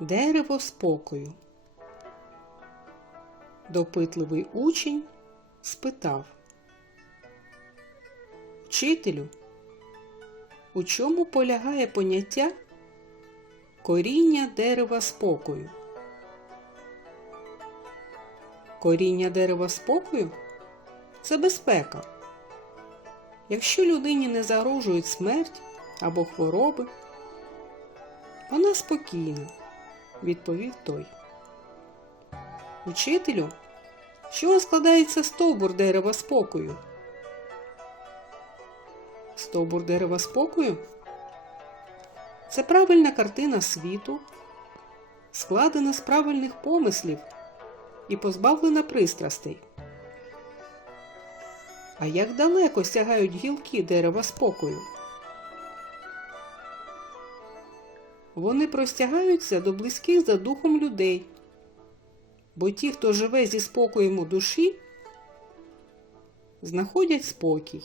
Дерево спокою. Допитливий учень спитав. Вчителю, у чому полягає поняття коріння дерева спокою? Коріння дерева спокою це безпека. Якщо людині не загрожують смерть або хвороби, вона спокійна, відповів той. Учителю, чого складається стовбур дерева спокою? Стовбур дерева спокою це правильна картина світу, складена з правильних помислів і позбавлена пристрастей. А як далеко сягають гілки дерева спокою? Вони простягаються до близьких за духом людей, бо ті, хто живе зі спокоєм у душі, знаходять спокій.